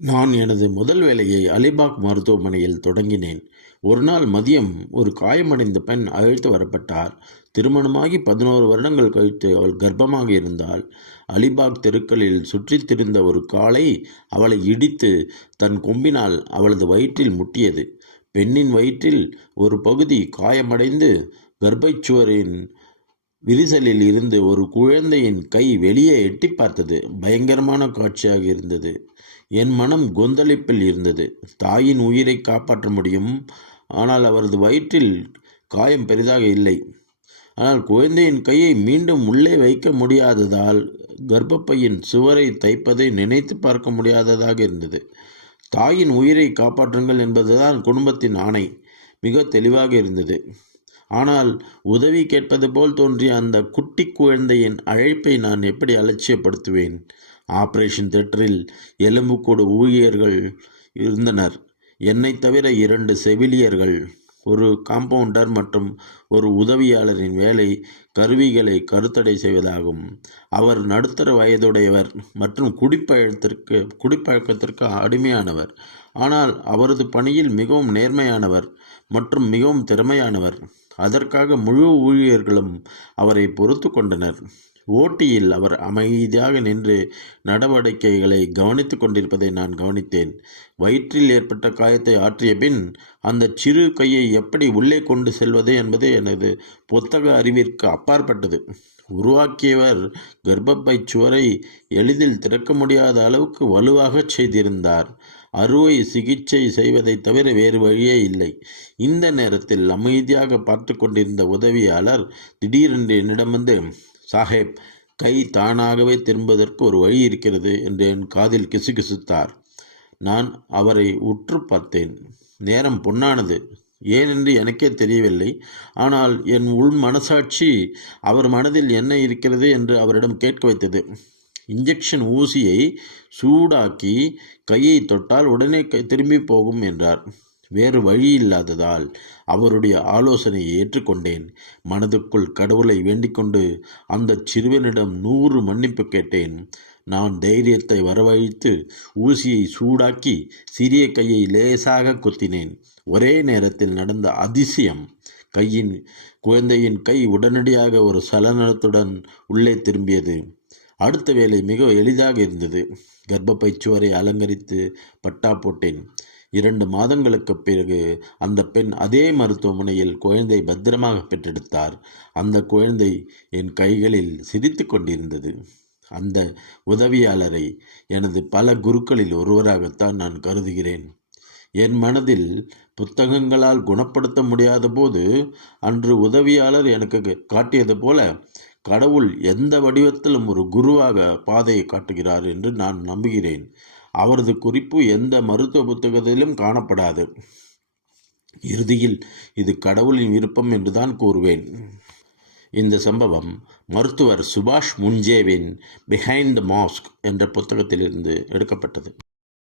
நான் எனது முதல் வேலையை அலிபாக் மருத்துவமனையில் தொடங்கினேன். ஒரு நாள் மதியம் ஒரு காயமடைந்த பெண் அழைத்து வரப்பட்டார். திருமணமாகி 11 வருடங்கள் கழித்து அவள் கர்ப்பமாக இருந்தாள். அலிபாக் தெருக்களில் சுற்றித் திரிந்த ஒரு காளை அவளை இடித்து தன் கொம்பினால் அவளது வயிற்றில் முட்டியது. பெண்ணின் வயிற்றில் ஒரு பகுதி காயமடைந்து கர்ப்பச் சுவரின் விரிசலில் இருந்து ஒரு குழந்தையின் கை வெளியே எட்டி பார்த்தது. பயங்கரமான காட்சியாக இருந்தது. என் மனம் கொந்தளிப்பில் இருந்தது. தாயின் உயிரை காப்பாற்ற முடியும், ஆனால் அவரது வயிற்றில் காயம் பெரிதாக இல்லை. ஆனால் குழந்தையின் கையை மீண்டும் உள்ளே வைக்க முடியாததால் கர்ப்பப்பையின் சுவரை தைப்பதை நினைத்து பார்க்க முடியாததாக இருந்தது. தாயின் உயிரை காப்பாற்றுங்கள் என்பதுதான் குடும்பத்தின் ஆணை. மிக தெளிவாக இருந்தது. ஆனால் உதவி கேட்பது போல் தோன்றிய அந்த குட்டி குழந்தையின் அழைப்பை நான் எப்படி அலட்சியப்படுத்துவேன்? ஆபரேஷன் தியேட்டரில் எலும்புக்கூடு ஊழியர்கள் இருந்தனர். என்னை தவிர 2 செவிலியர்கள், ஒரு காம்பவுண்டர் மற்றும் ஒரு உதவியாளரின் வேலை கருவிகளை கருத்தடை செய்வதாகும். அவர் நடுத்தர வயதுடையவர் மற்றும் குடிப்பழக்கத்திற்கு அடிமையானவர். ஆனால் அவரது பணியில் மிகவும் நேர்மையானவர் மற்றும் மிகவும் திறமையானவர். அதற்காக முழு ஊழியர்களும் அவரை பொறுத்து கொண்டனர். ஓட்டியில் அவர் அமைதியாக நின்று நடவடிக்கைகளை கவனித்து கொண்டிருப்பதை நான் கவனித்தேன். வயிற்றில் ஏற்பட்ட காயத்தை ஆற்றிய பின் அந்த சிறு கையை எப்படி உள்ளே கொண்டு செல்வது என்பது எனது புத்தக அறிவிற்கு அப்பாற்பட்டது. உருவாக்கியவர் கர்ப்பப்பை சுவரை எளிதில் திறக்க முடியாத அளவுக்கு வலுவாகச் செய்திருந்தார். அறுவை சிகிச்சை செய்வதை தவிர வேறு வழியே இல்லை. இந்த நேரத்தில் அமைதியாக பார்த்து கொண்டிருந்த உதவியாளர் திடீரென்று என்னிடம் வந்து, சாஹேப், கை தானாகவே திரும்புவதற்கு ஒரு வழி இருக்கிறது என்று என் காதில் கிசுகிசுத்தார். நான் அவரை உற்று பார்த்தேன். நேரம் பொன்னானது. ஏனென்று எனக்கே தெரியவில்லை. ஆனால் என் உள் மனசாட்சி அவர் மனதில் என்ன இருக்கிறது என்று அவரிடம் கேட்க வைத்தது. இன்ஜெக்ஷன் ஊசியை சூடாக்கி கையை தொட்டால் உடனே திரும்பி போகும் என்றார். வேறு வழி இல்லாததால் அவருடைய ஆலோசனையை ஏற்றுக்கொண்டேன். மனதுக்குள் கடவுளை வேண்டிக்கொண்டு அந்த சிறுவனிடம் 100 மன்னிப்பு கேட்டேன். நான் தைரியத்தை வரவழைத்து ஊசியை சூடாக்கி சிறிய கையை லேசாக குத்தினேன். ஒரே நேரத்தில் நடந்த அதிசயம். குழந்தையின் கை உடனடியாக ஒரு சலனத்துடன் உள்ளே திரும்பியது. அடுத்த வேலை மிக எளிதாக இருந்தது. கர்ப்பப்பை சுவரை அலங்கரித்து பட்டா போட்டேன். 2 மாதங்களுக்கு பிறகு அந்த பெண் அதே மருத்துவமனையில் குழந்தை பத்திரமாக பெற்றெடுத்தார். அந்த குழந்தை என் கைகளில் சிரித்து கொண்டிருந்தது. அந்த உதவியாளரை எனது பல குருக்களில் ஒருவராகத்தான் நான் கருதுகிறேன். என் மனதில் புத்தகங்களால் குணப்படுத்த முடியாத போது அன்று உதவியாளர் எனக்கு காட்டியது போல கடவுள் எந்த வடிவத்திலும் ஒரு குருவாக பாதையை காட்டுகிறார் என்று நான் நம்புகிறேன். அவரது குறிப்பு எந்த மருத்துவ புத்தகத்திலும் காணப்படாது. இறுதியில் இது கடவுளின் விருப்பம் என்றுதான் கூறுவேன். இந்த சம்பவம் மருத்துவர் சுபாஷ் முன்ஜேவின் பிஹைண்ட் த மாஸ்க் என்ற புத்தகத்திலிருந்து எடுக்கப்பட்டது.